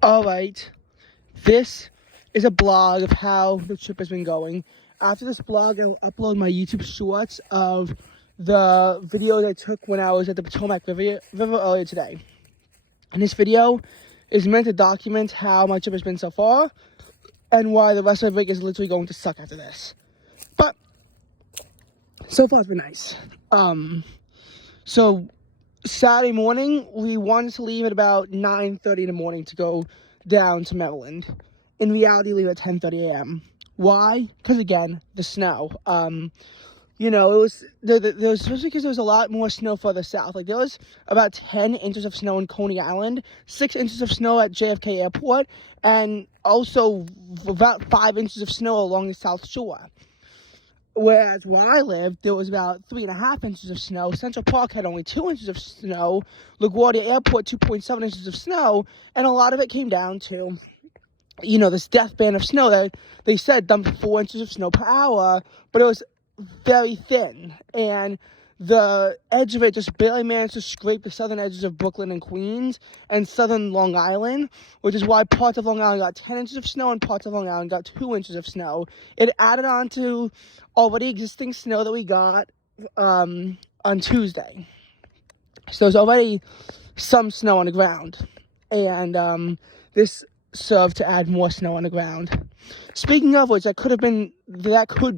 Alright, this is a blog of how the trip has been going. After this blog, I'll upload my YouTube shorts of the video that I took when I was at the Potomac River earlier today. And this video is meant to document how my trip has been so far and why the rest of the week is literally going to suck after this. But so far it's been nice. So Saturday morning, we wanted to leave at about 9:30 in the morning to go down to Maryland. In reality, leave at 10:30 a.m. Why? Because again, the snow. It was there was, especially because there was a lot more snow further south. Like there was about 10 inches of snow in Coney Island, 6 inches of snow at JFK Airport, and also about 5 inches of snow along the South Shore. Whereas where I lived, there was about 3.5 inches of snow. Central Park had only 2 inches of snow. LaGuardia Airport, 2.7 inches of snow. And a lot of it came down to, this death band of snow that they said dumped 4 inches of snow per hour, but it was very thin. And the edge of it just barely managed to scrape the southern edges of Brooklyn and Queens and southern Long Island, which is why parts of Long Island got 10 inches of snow and parts of Long Island got 2 inches of snow. It added on to already existing snow that we got on Tuesday. So there's already some snow on the ground. And this served to add more snow on the ground. Speaking of which, that could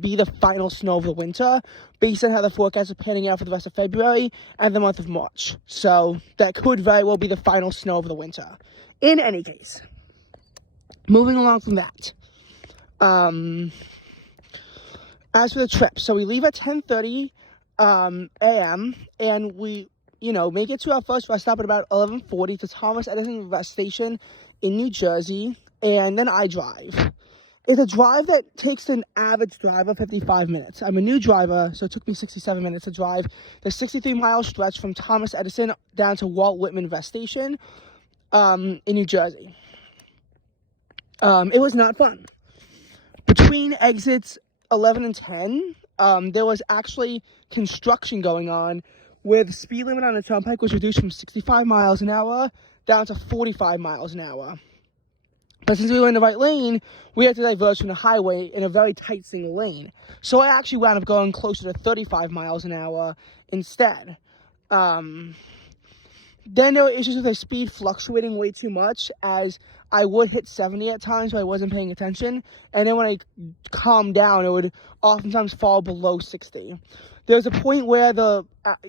be the final snow of the winter, based on how the forecasts are panning out for the rest of February and the month of March. So that could very well be the final snow of the winter. In any case, moving along from that, as for the trip, so we leave at 10:30 a.m. and we, make it to our first rest stop at about 11:40 to Thomas Edison Rest Station in New Jersey, and then I drive. It's a drive that takes an average driver 55 minutes. I'm a new driver, so it took me 67 minutes to drive the 63-mile stretch from Thomas Edison down to Walt Whitman Rest Station in New Jersey. It was not fun. Between exits 11 and 10, there was actually construction going on where the speed limit on the turnpike was reduced from 65 miles an hour down to 45 miles an hour. But since we were in the right lane, we had to diverge from the highway in a very tight single lane. So I actually wound up going closer to 35 miles an hour instead. Then there were issues with the speed fluctuating way too much, as I would hit 70 at times when I wasn't paying attention. And then when I calmed down, it would oftentimes fall below 60. There's a point where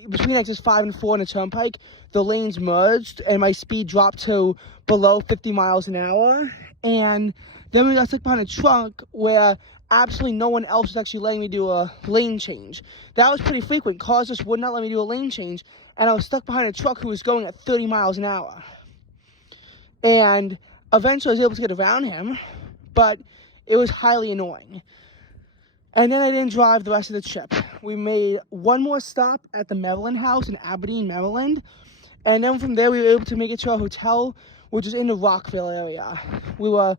between exits 5 and 4 in the turnpike, the lanes merged and my speed dropped to below 50 miles an hour. And then we got stuck behind a truck where absolutely no one else was actually letting me do a lane change. That was pretty frequent. Cars just would not let me do a lane change. And I was stuck behind a truck who was going at 30 miles an hour. And eventually I was able to get around him, but it was highly annoying. And then I didn't drive the rest of the trip. We made one more stop at the Maryland House in Aberdeen, Maryland. And then from there, we were able to make it to our hotel, which is in the Rockville area. We were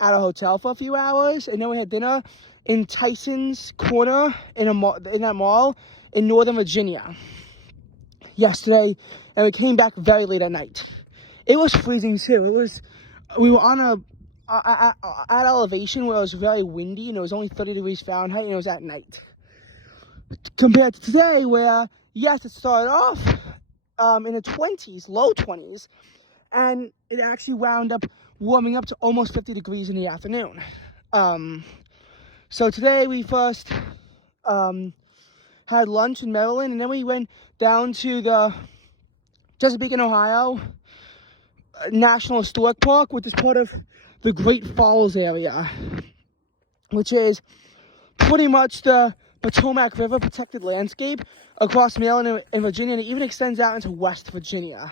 at a hotel for a few hours, and then we had dinner in Tyson's Corner in that mall in Northern Virginia yesterday. And we came back very late at night. It was freezing too. We were on at elevation where it was very windy and it was only 30 degrees Fahrenheit and it was at night. Compared to today where, yes, it started off in the 20s, low 20s, and it actually wound up warming up to almost 50 degrees in the afternoon. So today we first had lunch in Maryland, and then we went down to the Chesapeake, Ohio National Historic Park, which is part of the Great Falls area, which is pretty much the Potomac River protected landscape across Maryland and Virginia, and it even extends out into West Virginia.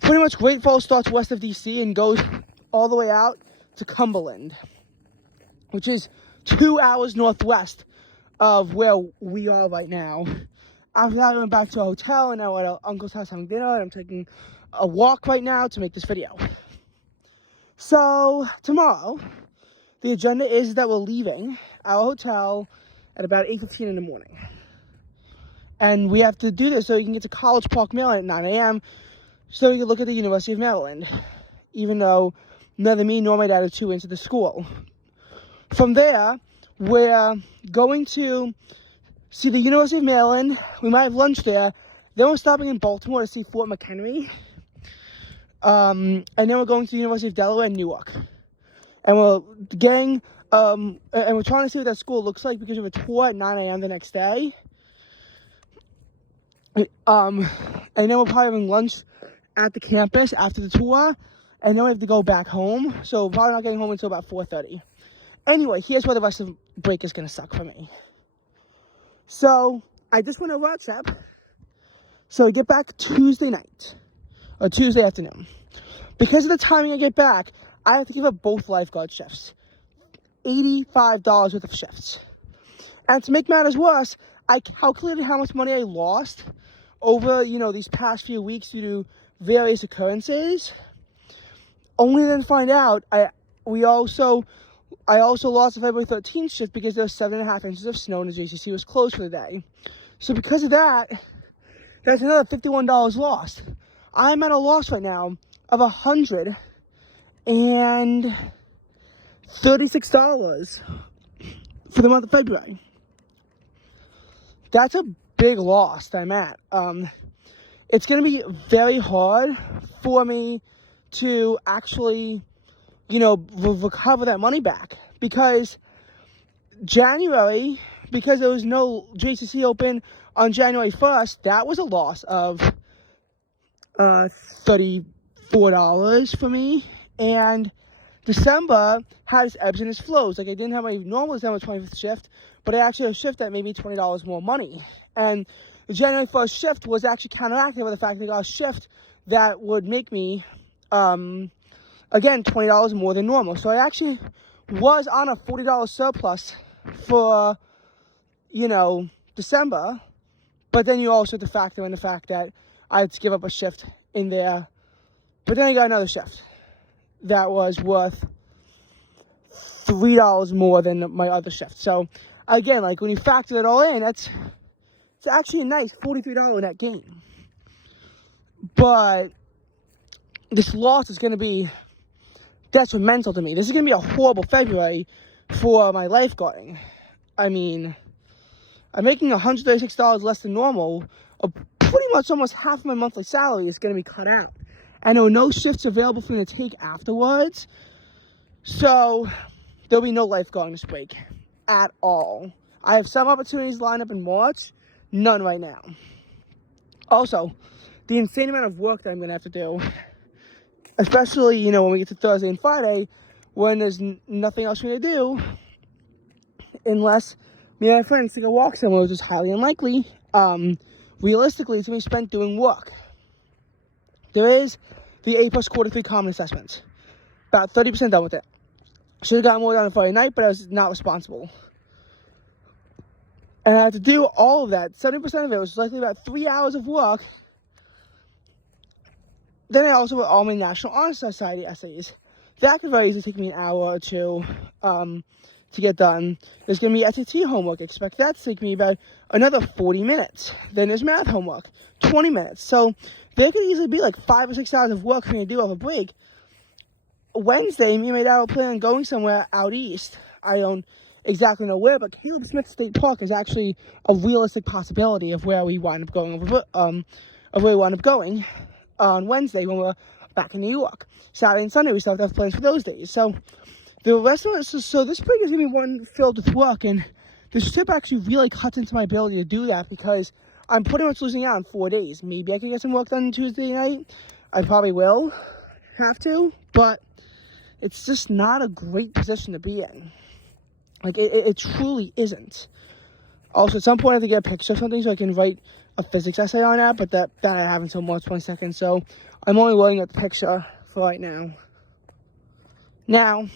Pretty much Great Falls starts west of DC and goes all the way out to Cumberland, which is 2 hours northwest of where we are right now. After that, I went back to a hotel, and now we're at our uncle's house having dinner, and I'm taking a walk right now to make this video. So tomorrow, the agenda is that we're leaving our hotel at about 8:15 in the morning. And we have to do this so we can get to College Park, Maryland at 9 a.m. so we can look at the University of Maryland. even though neither me nor my dad are too into the school. From there, we're going to see the University of Maryland. We might have lunch there. Then we're stopping in Baltimore to see Fort McHenry. And then we're going to the University of Delaware in Newark. And we're getting, and we're trying to see what that school looks like because we have a tour at 9 a.m. the next day. And then we're probably having lunch at the campus after the tour. And then we have to go back home. So we're probably not getting home until about 4:30. Anyway, here's where the rest of the break is going to suck for me. So I just went to a road trip. So I get back Tuesday night. Or Tuesday afternoon. Because of the timing I get back, I have to give up both lifeguard shifts. $85 worth of shifts. And to make matters worse, I calculated how much money I lost over, these past few weeks due to various occurrences. Only then find out I also lost the February 13th shift because there was 7.5 inches of snow and the JCC was closed for the day. So because of that, that's another $51 lost. I'm at a loss right now of $136 for the month of February. That's a big loss that I'm at. It's going to be very hard for me to actually, recover that money back. Because January, because there was no JCC open on January 1st, that was a loss of $34 for me. And December had its ebbs and its flows. Like, I didn't have my normal December 25th shift, but I actually had a shift that made me $20 more money. And the January 1st shift was actually counteracted by the fact that I got a shift that would make me, again, $20 more than normal. So I actually was on a $40 surplus for, December. But then you also have to factor in the fact that I had to give up a shift in there. But then I got another shift that was worth $3 more than my other shift. So again, like, when you factor it all in, it's actually a nice $43 net gain. But this loss is going to be detrimental to me. This is going to be a horrible February for my lifeguarding. I mean, I'm making $136 less than normal. Pretty much almost half of my monthly salary is going to be cut out. And there were no shifts available for me to take afterwards. So there'll be no lifeguarding this break at all. I have some opportunities lined up in March. None right now. Also, the insane amount of work that I'm going to have to do, especially, when we get to Thursday and Friday, when there's nothing else for me to do, unless me and my friends take a walk somewhere, which is highly unlikely. Realistically, it's going to be spent doing work. There is the A+ quarter 3 common assessment. About 30% done with it. Should have gotten more done on Friday night, but I was not responsible. And I had to do all of that. 70% of it was likely about 3 hours of work. Then I also wrote all my National Honor Society essays. That could very easily take me an hour or two to get done. There's going to be SAT homework. Expect that to take me about another 40 minutes. Then there's math homework, 20 minutes. So there could easily be like 5 or 6 hours of work for me to do off a break. Wednesday, me and my dad were planning on going somewhere out east. I don't exactly know where, but Caleb Smith State Park is actually a realistic possibility of where we wind up going on Wednesday when we're back in New York. Saturday and Sunday we still have to have plans for those days. So the rest of it, so this break is going to be one filled with work, and this trip actually really cuts into my ability to do that because I'm pretty much losing out on 4 days. Maybe I can get some work done Tuesday night. I probably will have to, but it's just not a great position to be in. Like, it truly isn't. Also, at some point I have to get a picture of something so I can write a physics essay on that, but that I have until March 22nd, so I'm only looking at the picture for right now. Now,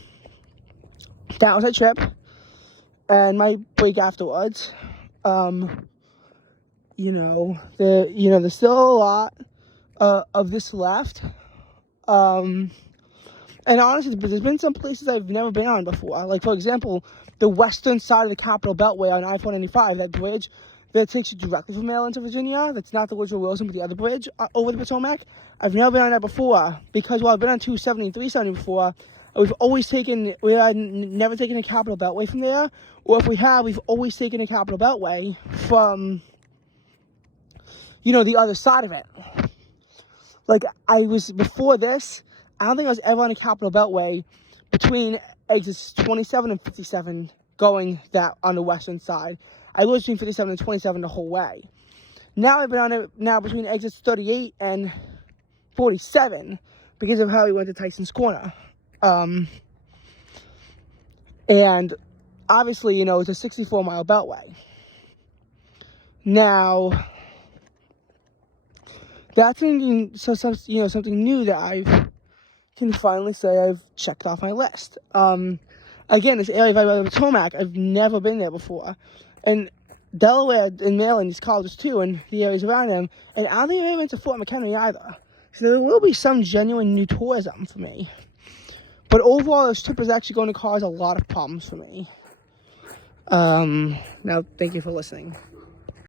that was a trip, and my break afterwards. There's still a lot of this left. And honestly, there's been some places I've never been on before. Like, for example, the western side of the Capitol Beltway on I-495, that bridge, that takes you directly from Maryland to Virginia. That's not the Woodrow Wilson, but the other bridge over the Potomac. I've never been on that before because while I've been on 270 and 370 before, we had never taken a Capital Beltway from there, or if we have, we've always taken a Capital Beltway from, the other side of it. Like, before this, I don't think I was ever on a Capital Beltway between exits 27 and 57 going that on the western side. I was between 57 and 27 the whole way. Now I've been on it between exits 38 and 47 because of how we went to Tyson's Corner. And obviously, it's a 64-mile beltway. Now, that's something new that I can finally say I've checked off my list. Again, this area by the Potomac, I've never been there before. And Delaware and Maryland, these colleges too, and the areas around them. And I don't think I've ever been to Fort McHenry either. So there will be some genuine new tourism for me. But overall, this trip is actually going to cause a lot of problems for me. Now, thank you for listening.